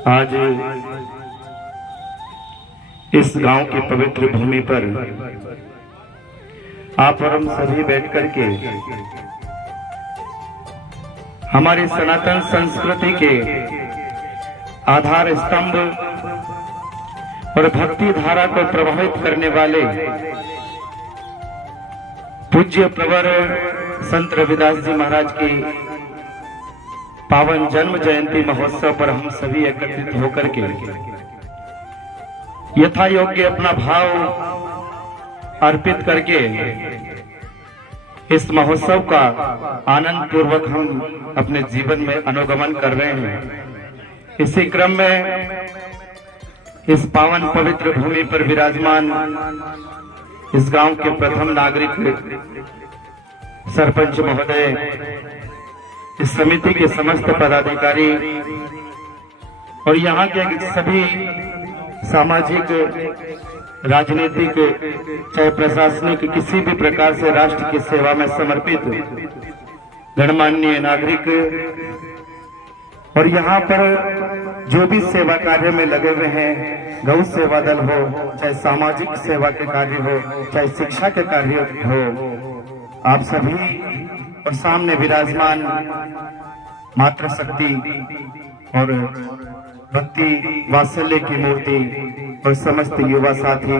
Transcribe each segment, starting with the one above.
आज इस गांव की पवित्र भूमि पर आप और हम सभी बैठ करके हमारी सनातन संस्कृति के आधार स्तंभ और भक्ति धारा को प्रभावित करने वाले पूज्य प्रवर संत रविदास जी महाराज की पावन जन्म जयंती महोत्सव पर हम सभी एकत्रित होकर के यथा योग्य अपना भाव अर्पित करके इस महोत्सव का आनंद पूर्वक हम अपने जीवन में अनुगमन कर रहे हैं। इसी क्रम में इस पावन पवित्र भूमि पर विराजमान इस गांव के प्रथम नागरिक सरपंच महोदय, इस समिति के समस्त पदाधिकारी और यहाँ के सभी सामाजिक, राजनीतिक, चाहे प्रशासनिक, किसी भी प्रकार से राष्ट्र की सेवा में समर्पित गणमान्य नागरिक और यहाँ पर जो भी सेवा कार्य में लगे हुए हैं, गौ सेवा दल हो, चाहे सामाजिक सेवा के कार्य हो, चाहे शिक्षा के कार्य हो, आप सभी और सामने विराजमान मातृशक्ति और भक्ति वात्सल्य की मूर्ति और समस्त युवा साथी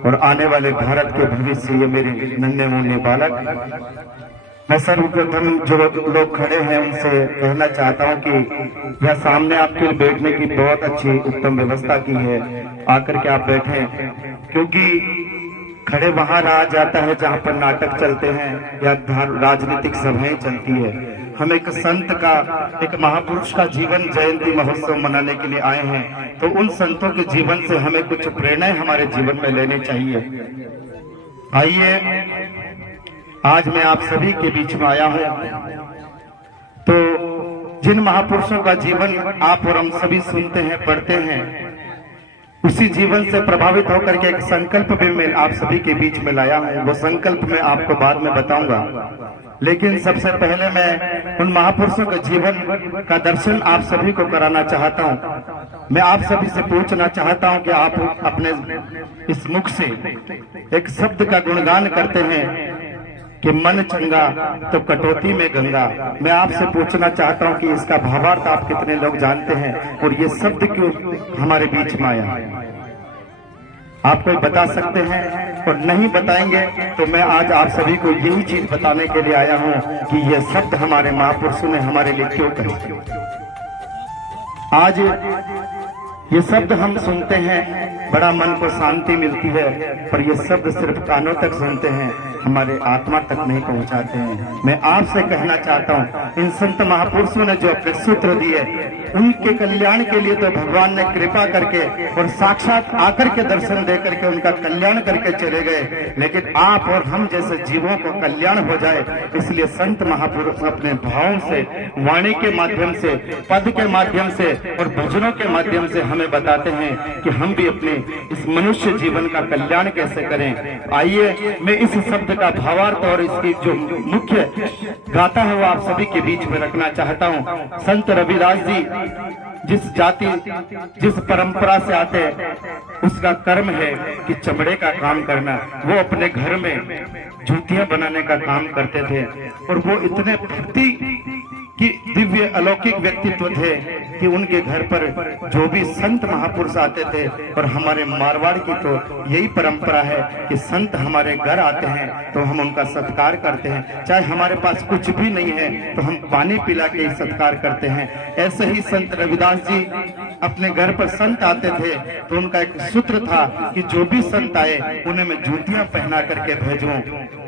और आने वाले भारत के भविष्य, ये मेरे नन्हे मुन्ने बालक, मैं सर्वप्रथम जो लोग खड़े हैं उनसे कहना चाहता हूं कि यह सामने आपके लिए बैठने की बहुत अच्छी उत्तम व्यवस्था की है। आकर के आप बैठें, क्योंकि खड़े वहां रहा जाता है जहां पर नाटक चलते हैं या राजनीतिक सभाएं चलती है। हम एक संत का, एक महापुरुष का जीवन जयंती महोत्सव मनाने के लिए आए हैं, तो उन संतों के जीवन से हमें कुछ प्रेरणाएं हमारे जीवन में लेनी चाहिए। आइए, आज मैं आप सभी के बीच में आया हूं, तो जिन महापुरुषों का जीवन आप और हम सभी सुनते हैं, पढ़ते हैं, उसी जीवन से प्रभावित होकर के एक संकल्प भी मैं आप सभी के बीच में लाया हूं। वो संकल्प मैं आपको बाद में बताऊंगा, लेकिन सबसे पहले मैं उन महापुरुषों के जीवन का दर्शन आप सभी को कराना चाहता हूं। मैं आप सभी से पूछना चाहता हूं कि आप अपने इस मुख से एक शब्द का गुणगान करते हैं कि मन चंगा तो कटौती में गंगा। मैं आपसे पूछना चाहता हूं कि इसका भावार्थ आप कितने लोग जानते हैं और ये शब्द क्यों हमारे बीच में आया? आप कोई बता सकते हैं? और नहीं बताएंगे तो मैं आज आप सभी को यही चीज बताने के लिए आया हूं कि ये शब्द हमारे महापुरुषों ने हमारे लिए क्यों कहे। आज ये शब्द हम सुनते हैं, बड़ा मन को शांति मिलती है, पर ये शब्द सिर्फ कानों तक सुनते हैं, हमारे आत्मा तक नहीं पहुंचाते हैं। मैं आपसे कहना चाहता हूं, इन संत महापुरुषों ने जो अपने सूत्र दिए, उनके कल्याण के लिए तो भगवान ने कृपा करके और साक्षात आकर के दर्शन दे करके उनका कल्याण करके चले गए, लेकिन आप और हम जैसे जीवों को कल्याण हो जाए, इसलिए संत महापुरुष अपने भावों से, वाणी के माध्यम से, पद के माध्यम से और भजनों के माध्यम से हमें बताते हैं कि हम भी अपने इस मनुष्य जीवन का कल्याण कैसे करें। आइए, मैं इस शब्द का भावार्थ और इसकी जो मुख्य गाथा है वो आप सभी के बीच में रखना चाहता हूं। संत रविदास जी जिस जाति, जिस परंपरा से आते हैं, उसका कर्म है कि चमड़े का काम करना। वो अपने घर में जूतियां बनाने का काम करते थे और वो इतने भक्ति कि दिव्य अलौकिक व्यक्तित्व थे कि उनके घर पर जो भी संत महापुरुष आते थे, और हमारे मारवाड़ की तो यही परंपरा है कि संत हमारे घर आते हैं तो हम उनका सत्कार करते हैं, चाहे हमारे पास कुछ भी नहीं है तो हम पानी पिला के ही सत्कार करते हैं। ऐसे ही संत रविदास जी अपने घर पर संत आते थे तो उनका एक सूत्र था कि जो भी संत आए उन्हें मैं जूतियां पहना करके भेजूं।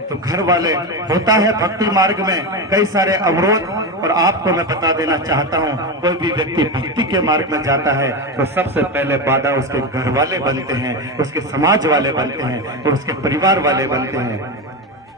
तो घर वाले, होता है भक्ति मार्ग में कई सारे अवरोध, और आपको मैं बता देना चाहता हूं, कोई भी व्यक्ति भक्ति के मार्ग में जाता है तो सबसे पहले बाधा उसके घर वाले बनते हैं, उसके समाज वाले बनते हैं और उसके परिवार वाले बनते हैं।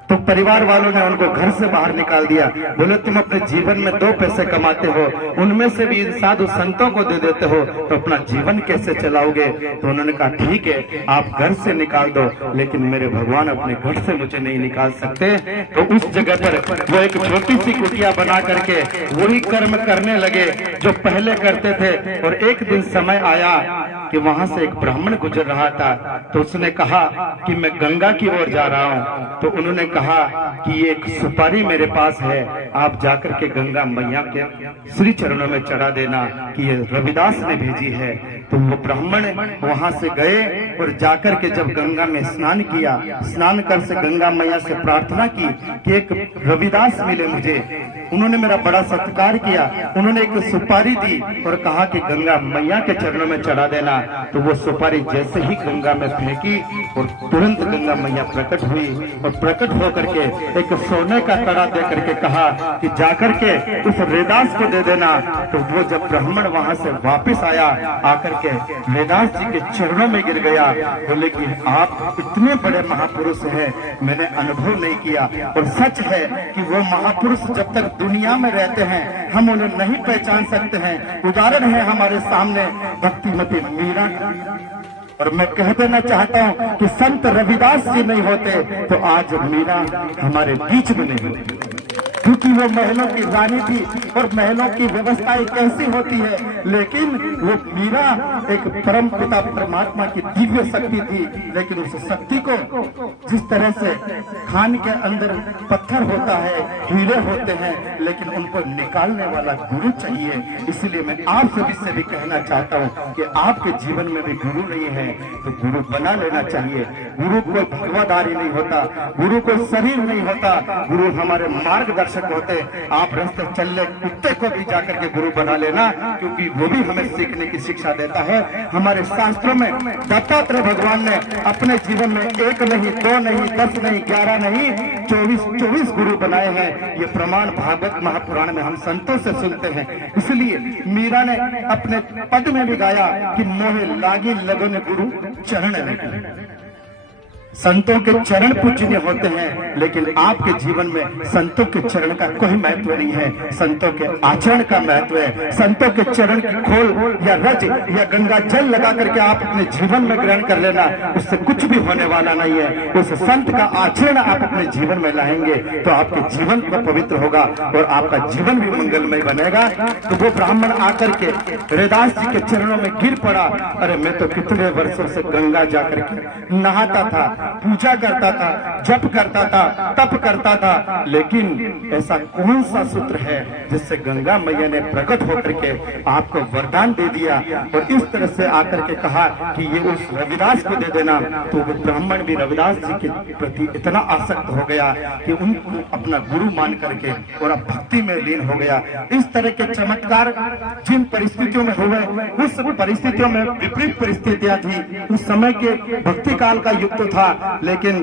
तो परिवार वालों ने उनको घर से बाहर निकाल दिया। बोले तुम अपने जीवन में 2 पैसे कमाते हो, उनमें से भी साधु संतों को दे देते हो, तो अपना जीवन कैसे चलाओगे? तो उन्होंने कहा ठीक है, आप घर से निकाल दो, लेकिन मेरे भगवान अपने घर से मुझे नहीं निकाल सकते। तो उस जगह पर वो एक छोटी सी कुटिया बना करके वही कर्म करने लगे जो पहले करते थे। और एक दिन समय आया कि वहां से एक ब्राह्मण गुजर रहा था, तो उसने कहा कि मैं गंगा की ओर जा रहा हूँ। तो उन्होंने कहा कि ये एक सुपारी मेरे पास है, आप जाकर के गंगा मैया के श्री चरणों में चढ़ा देना कि ये रविदास ने भेजी है। तो वो ब्राह्मण वहां से गए और जाकर के जब गंगा में स्नान किया, स्नान कर से गंगा मैया से प्रार्थना की कि एक रविदास मिले मुझे। उन्होंने मेरा बड़ा सत्कार किया, उन्होंने एक सुपारी दी और कहा कि गंगा मैया के चरणों में चढ़ा देना। तो वो सुपारी जैसे ही गंगा में फेंकी और तुरंत गंगा मैया प्रकट हुई और प्रकट होकर के एक सोने का कड़ा दे करके कहा कि जाकर के उस रविदास को दे देना। तो वो जब ब्राह्मण वहां से वापस आया, आकर के रविदास जी के चरणों में गिर गया। बोले कि आप इतने बड़े महापुरुष हैं, मैंने अनुभव नहीं किया। और सच है कि वो महापुरुष जब तक दुनिया में रहते हैं हम उन्हें नहीं पहचान सकते हैं। उदाहरण है हमारे सामने भक्तिमती मीरा। और मैं कह देना चाहता हूँ कि संत रविदास जी नहीं होते तो आज मीरा हमारे बीच में नहीं होती, क्योंकि वो महलों की रानी थी और महलों की व्यवस्थाएं कैसी होती है। लेकिन वो मीरा एक परम पिता परमात्मा की दिव्य शक्ति थी, लेकिन उस शक्ति को जिस तरह से खान के अंदर पत्थर होता है, हीरे होते हैं, लेकिन उनको निकालने वाला गुरु चाहिए। इसलिए मैं आप सभी से भी कहना चाहता हूँ कि आपके जीवन में भी गुरु नहीं है तो गुरु बना लेना चाहिए। गुरु कोई भगवाधारी नहीं होता, गुरु कोई शरीर नहीं होता, गुरु हमारे मार्गदर्शक होते। आप रास्ते चलने कुत्ते को भी जाकर के गुरु बना लेना, क्योंकि वो भी हमें सीखने की शिक्षा देता है। हमारे शास्त्रों में दत्तात्रेय भगवान ने अपने जीवन में 1 नहीं, 2 नहीं, 10 नहीं, 11 नहीं, 24 गुरु बनाए हैं। ये प्रमाण भागवत महापुराण में हम संतों से सुनते हैं। इसलिए मीरा ने अपने पद में भी गाया कि मोहे लागी लगन गुरु चरण लगे। संतों के चरण पूजनीय होते हैं, लेकिन आपके जीवन में संतों के चरण का कोई महत्व नहीं है, संतों के आचरण का महत्व है। संतों के चरण की खोल या रज या गंगा जल लगा करके आप अपने जीवन में ग्रहण कर लेना, उससे कुछ भी होने वाला नहीं है। उस संत का आचरण आप अपने जीवन में लाएंगे तो आपके जीवन का पवित्र होगा और आपका जीवन भी मंगलमय बनेगा। तो वो ब्राह्मण आकर के रविदास जी के चरणों में गिर पड़ा। अरे मैं तो कितने वर्षों से गंगा जाकर के नहाता था, पूजा करता था, जप करता था, तप करता था, लेकिन ऐसा कौन सा सूत्र है जिससे गंगा मैया ने प्रकट होकर के आपको वरदान दे दिया और इस तरह से आकर के कहा कि ये उस रविदास को दे देना। तो वो ब्राह्मण भी रविदास जी के प्रति इतना आसक्त हो गया कि उनको अपना गुरु मान करके और अब भक्ति में लीन हो गया। इस तरह के चमत्कार जिन परिस्थितियों में हुए, उस परिस्थितियों में विपरीत परिस्थितियां थी। उस समय के भक्ति काल का युग तो था, लेकिन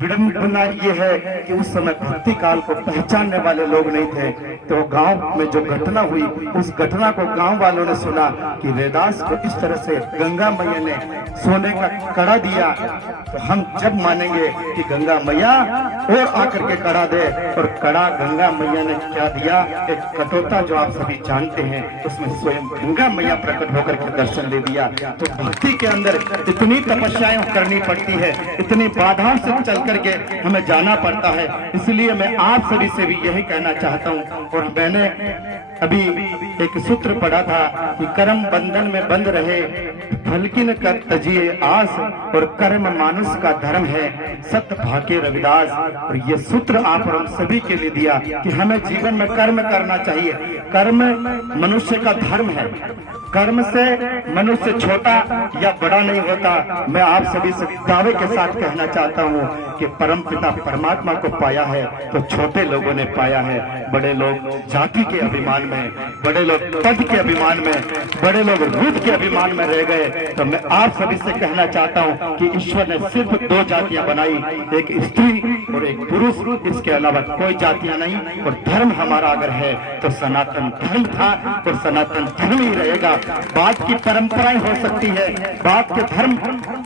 विडंबना ये है कि उस समय भक्ति काल को पहचानने वाले लोग नहीं थे। तो गांव में जो घटना हुई, उस घटना को गांव वालों ने सुना कि रविदास को इस तरह से गंगा मैया ने सोने का कड़ा दिया, तो हम जब मानेंगे कि गंगा मैया और आकर के कड़ा दे। और कड़ा गंगा मैया ने क्या दिया? एक कटोता जो आप सभी जानते हैं, उसमें स्वयं गंगा मैया प्रकट होकर के दर्शन दे दिया। तो भक्ति के अंदर इतनी तपस्याएं करनी पड़ती है, इतनी बाधाओं से चल करके हमें जाना पड़ता है। इसलिए मैं आप सभी से भी यही कहना चाहता हूँ। और मैंने अभी एक सूत्र पढ़ा था कि कर्म बंधन में बंद रहे, फलकिन कर तजिए आस, और कर्म मानुष का धर्म है, सत्य भाग्य रविदास। और ये सूत्र आप और हम सभी के लिए दिया कि हमें जीवन में कर्म करना चाहिए। कर्म मनुष्य का धर्म है, कर्म से मनुष्य छोटा या बड़ा नहीं होता। मैं आप सभी से दावे के साथ कहना चाहता हूँ कि परमपिता परमात्मा को पाया है तो छोटे लोगों ने पाया है, बड़े लोग जाति के अभिमान में, बड़े लोग पद के अभिमान में, बड़े लोग रूप के अभिमान में रह गए। तो मैं आप सभी से कहना चाहता हूँ कि ईश्वर ने सिर्फ दो जातियां बनाई, एक स्त्री और एक पुरुष, इसके अलावा कोई जातियां नहीं। और धर्म हमारा अगर है तो सनातन धर्म था और सनातन धर्म ही रहेगा। बात की परंपराएं हो सकती है, बात के धर्म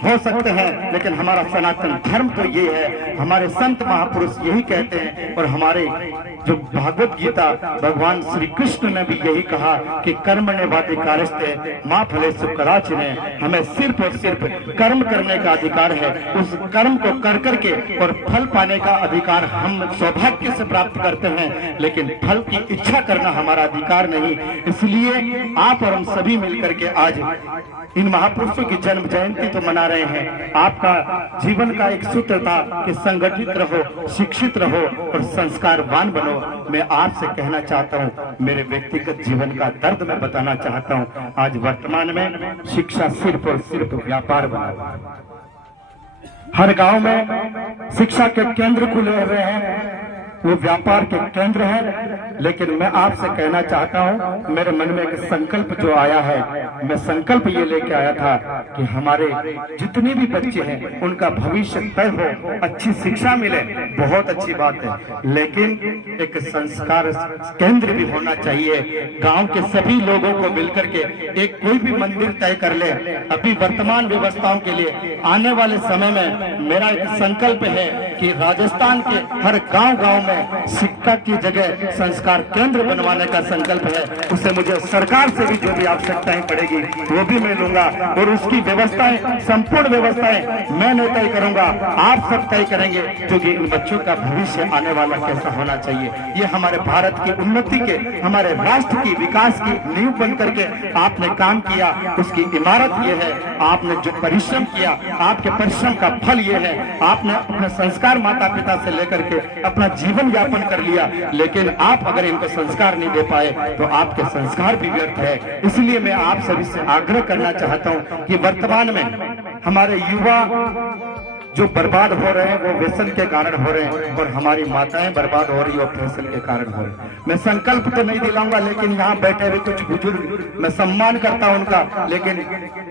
हो सकते हैं, लेकिन हमारा सनातन धर्म तो ये है। हमारे संत महापुरुष यही कहते हैं और हमारे जो भागवत गीता भगवान श्री कृष्ण ने भी यही कहा कि कर्मण्य वाधिकारस्ते मां फलेषु कदाचन, हमें सिर्फ और सिर्फ कर्म करने का अधिकार है। उस कर्म को कर करके और फल पाने का अधिकार हम सौभाग्य से प्राप्त करते हैं, लेकिन फल की इच्छा करना हमारा अधिकार नहीं। इसलिए आप और हम सभी मिलकर के आज इन महापुरुषों की जन्म जयंती तो मना रहे हैं। आपका जीवन का एक सूत्र था कि संगठित रहो, शिक्षित रहो और संस्कारवान बनो। मैं आपसे कहना चाहता हूँ, मेरे व्यक्तिगत जीवन का दर्द मैं बताना चाहता हूँ। आज वर्तमान में शिक्षा सिर्फ और सिर्फ व्यापार बना, हर गांव में शिक्षा के केंद्र खुले हुए हैं, वो व्यापार के केंद्र है। लेकिन मैं आपसे कहना चाहता हूं, मेरे मन में एक संकल्प जो आया है, मैं संकल्प ये लेके आया था कि हमारे जितने भी बच्चे हैं उनका भविष्य तय हो, अच्छी शिक्षा मिले, बहुत अच्छी बात है, लेकिन एक संस्कार केंद्र भी होना चाहिए। गांव के सभी लोगों को मिलकर के एक कोई भी मंदिर तय कर ले। अभी वर्तमान व्यवस्थाओं के लिए आने वाले समय में मेरा एक संकल्प है कि राजस्थान के हर गांव में शिक्षा की जगह संस्कार केंद्र बनवाने का संकल्प है। उससे मुझे सरकार से भी जो भी आवश्यकताएं पड़ेगी वो भी मैं लूंगा और उसकी व्यवस्थाएं, संपूर्ण व्यवस्थाएं मैं नहीं तय करूंगा, आप सब तय करेंगे, क्योंकि इन बच्चों का भविष्य आने वाला कैसा होना चाहिए। ये हमारे भारत की उन्नति के, हमारे राष्ट्र की विकास की नींव बन करके आपने काम किया, उसकी इमारत ये है। आपने जो परिश्रम किया, आपके परिश्रम का फल ये है। आपने अपने संस्कार माता पिता से लेकर के अपना जीवन यापन कर लिया, लेकिन आप अगर इनको संस्कार नहीं दे पाए तो आपके संस्कार भी व्यर्थ है। इसलिए मैं आप सभी से आग्रह करना चाहता हूं कि वर्तमान में हमारे युवा जो बर्बाद हो रहे हैं वो व्यसन के कारण हो रहे हैं और हमारी माताएं बर्बाद हो रही है और व्यसन के कारण हो रही है। मैं संकल्प तो नहीं दिलाऊंगा, लेकिन यहाँ बैठे हुए कुछ बुजुर्ग, मैं सम्मान करता हूं उनका, लेकिन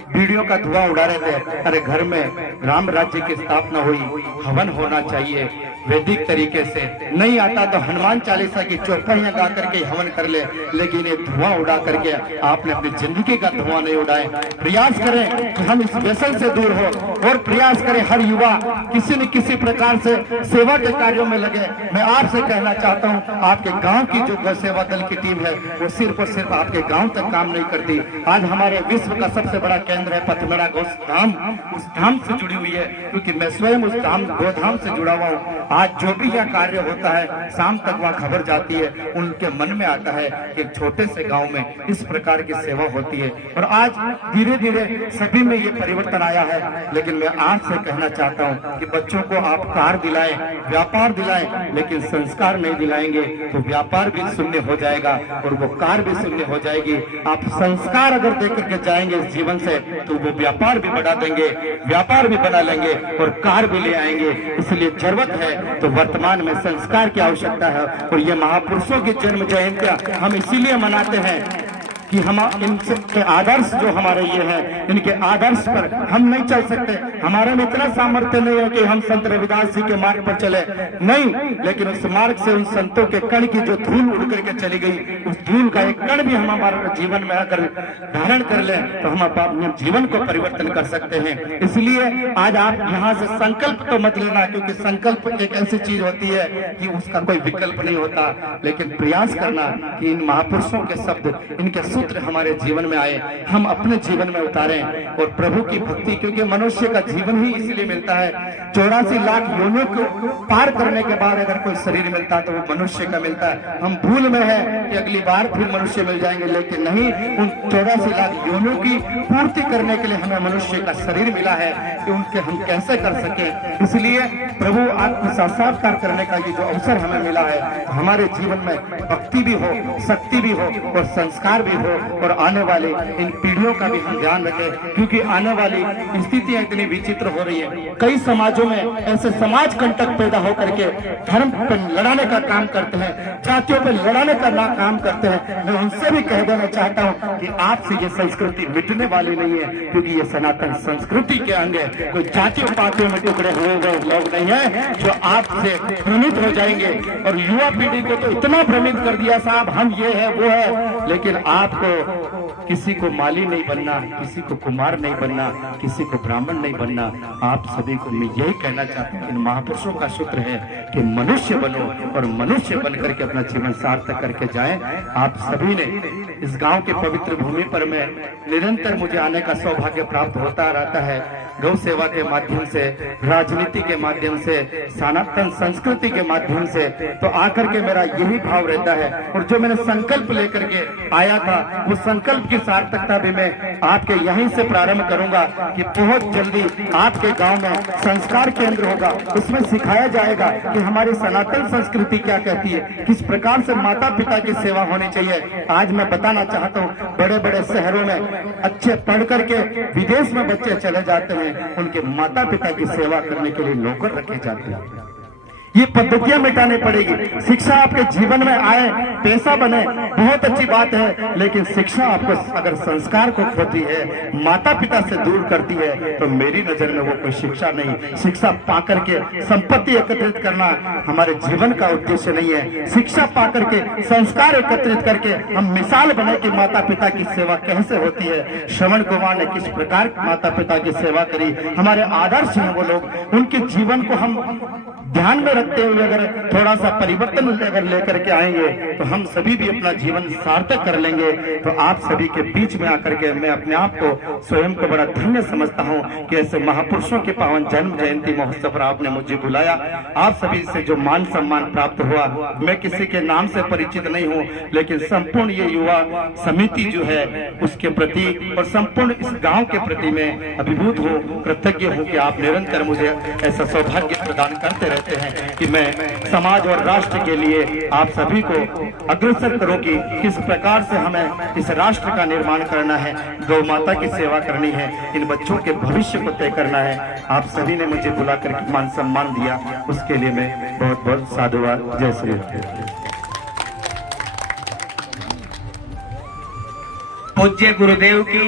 वीडियो का धुआं उड़ा रहे थे। अरे घर में राम राज्य की स्थापना हुई, हवन होना चाहिए वैदिक तरीके से, नहीं आता तो हनुमान चालीसा की चौपाइयां गा करके हवन कर ले, लेकिन ये धुआं उड़ा करके आपने अपनी जिंदगी का धुआं नहीं उड़ाए। प्रयास करें कि हम इस व्यसन से दूर हो और प्रयास करें हर युवा किसी न किसी प्रकार से सेवा के कार्यों में लगे। मैं आपसे कहना चाहता हूं, आपके गांव की जो गौ सेवा दल की टीम है वो सिर्फ और सिर्फ आपके गांव तक काम नहीं करती। आज हमारे विश्व का सबसे बड़ा केंद्र है पथमेड़ा गोधाम, उस धाम से जुड़ी हुई है, क्योंकि मैं स्वयं उस धाम गोधाम से जुड़ा हुआ हूँ। आज जो भी यह कार्य होता है, शाम तक वह खबर जाती है, उनके मन में आता है कि छोटे से गांव में इस प्रकार की सेवा होती है। और आज धीरे धीरे सभी में ये परिवर्तन आया है। लेकिन मैं आपसे कहना चाहता हूं कि बच्चों को आप कार दिलाएं, व्यापार दिलाएं, लेकिन संस्कार नहीं दिलाएंगे तो व्यापार भी शून्य हो जाएगा और वो कार भी शून्य हो जाएगी। आप संस्कार अगर देकर के जाएंगे इस जीवन से तो वो व्यापार भी बढ़ा देंगे, व्यापार भी बना लेंगे और कार भी ले आएंगे। इसलिए जरूरत है तो वर्तमान में संस्कार की आवश्यकता है। और ये महापुरुषों की जन्म जयंतियां हम इसीलिए मनाते हैं कि हम इनके आदर्श जो हमारे ये हैं, इनके आदर्श पर हम नहीं चल सकते। हमारे में इतना सामर्थ्य नहीं है कि हम संत रविदास जी के मार्ग पर चले, नहीं, लेकिन उस मार्ग से उन संतों के कण की जो धूल उड़ करके चली गई, उस धूल का एक कण भी हम हमारे जीवन में अगर धारण कर ले तो हम अपने जीवन को परिवर्तन कर सकते हैं। इसलिए आज आप यहाँ से संकल्प तो मत लेना, क्योंकि संकल्प एक ऐसी चीज होती है कि उसका कोई विकल्प नहीं होता, लेकिन प्रयास करना कि इन महापुरुषों के शब्द, इनके सूत्र हमारे जीवन में आए, हम अपने जीवन में उतारें और प्रभु की भक्ति, क्योंकि मनुष्य का जीवन ही इसलिए मिलता है। 84 लाख योनियों को पार करने के बाद अगर कोई शरीर मिलता है तो वो मनुष्य का मिलता है। हम भूल में है कि अगली बार फिर मनुष्य मिल जाएंगे, लेकिन नहीं, उन 84 लाख योनियों की पूर्ति करने के लिए हमें मनुष्य का शरीर मिला है कि उनके हम कैसे कर सके। इसलिए प्रभु आत्म साक्षात्कार करने का ये जो अवसर हमें मिला है, हमारे जीवन में भक्ति भी हो, शक्ति भी हो और संस्कार भी हो। हो और आने वाले इन पीढ़ियों का भी हम ध्यान रखें, क्योंकि आने वाली स्थितियां इतनी विचित्र हो रही है। कई समाजों में ऐसे समाज कंटक पैदा होकर के धर्म पर लड़ाने का काम करते हैं, जातियों पर लड़ाने का काम करते हैं। मैं उनसे भी कह देना चाहता हूं कि आपसे ये संस्कृति मिटने वाली नहीं है, क्योंकि ये सनातन संस्कृति के अंग है। कोई जातियों पातियों में टुकड़े हुए लोग नहीं है जो आपसे भ्रमित हो जाएंगे। और युवा पीढ़ी को तो इतना भ्रमित कर दिया साहब, हम ये है वो है, लेकिन आपको किसी को माली नहीं बनना, किसी को कुमार नहीं बनना, किसी को ब्राह्मण नहीं बनना। आप सभी को मैं यही कहना चाहता हूँ, इन महापुरुषों का सूत्र है कि मनुष्य बनो और मनुष्य बन करके अपना जीवन सार्थक करके जाएं। आप सभी ने इस गांव के पवित्र भूमि पर मैं निरंतर मुझे आने का सौभाग्य प्राप्त होता रहता है, गौ सेवा के माध्यम से, राजनीति के माध्यम से, सनातन संस्कृति के माध्यम से। तो आकर के मेरा यही भाव रहता है, और जो मैंने संकल्प लेकर के आया था वो संकल्प की सार्थकता भी मैं आपके यहीं से प्रारंभ करूंगा कि बहुत जल्दी आपके गांव में संस्कार केंद्र होगा। उसमें सिखाया जाएगा कि हमारी सनातन संस्कृति क्या कहती है, किस प्रकार से माता पिता की सेवा होनी चाहिए। आज मैं बताना चाहता हूँ, बड़े बड़े शहरों में अच्छे पढ़ करके विदेश में बच्चे चले जाते हैं, उनके माता पिता की सेवा करने के लिए नौकर रखे जाते हैं। ये पद्धतियां मिटानी पड़ेगी। शिक्षा आपके जीवन में आए, पैसा बने, बहुत अच्छी बात है, लेकिन शिक्षा आपको अगर संस्कार को खोती है, माता पिता से दूर करती है, तो मेरी नजर में वो कोई शिक्षा नहीं। शिक्षा पाकर के संपत्ति एकत्रित करना हमारे जीवन का उद्देश्य नहीं है। शिक्षा पाकर के संस्कार एकत्रित करके हम मिसाल बने कि माता पिता की सेवा कैसे होती है। श्रवण कुमार ने किस प्रकार माता पिता की सेवा करी, हमारे आदर्श हैं वो लोग। उनके जीवन को हम ध्यान में रखते हुए अगर थोड़ा सा परिवर्तन अगर लेकर के आएंगे तो हम सभी भी अपना जीवन सार्थक कर लेंगे। तो आप सभी के बीच में आकर के मैं अपने आप को स्वयं को बड़ा धन्य समझता हूं कि ऐसे महापुरुषों के पावन जन्म जयंती महोत्सव पर आपने मुझे बुलाया। आप सभी से जो मान सम्मान प्राप्त हुआ, मैं किसी के नाम से परिचित नहीं हूं, लेकिन संपूर्ण ये युवा समिति जो है उसके प्रति और संपूर्ण इस गाँव के प्रति मैं अभिभूत हूँ, कृतज्ञ हूँ कि आप निरंतर मुझे ऐसा सौभाग्य प्रदान करते रहते हैं कि मैं समाज और राष्ट्र के लिए आप सभी को अग्रसर करूं कि किस प्रकार से हमें इस राष्ट्र का निर्माण करना है, गौ माता की सेवा करनी है, इन बच्चों के भविष्य को तय करना है। आप सभी ने मुझे बुलाकर मान सम्मान दिया, उसके लिए मैं बहुत बहुत साधुवाद। जय श्री राम। पूज्य गुरुदेव की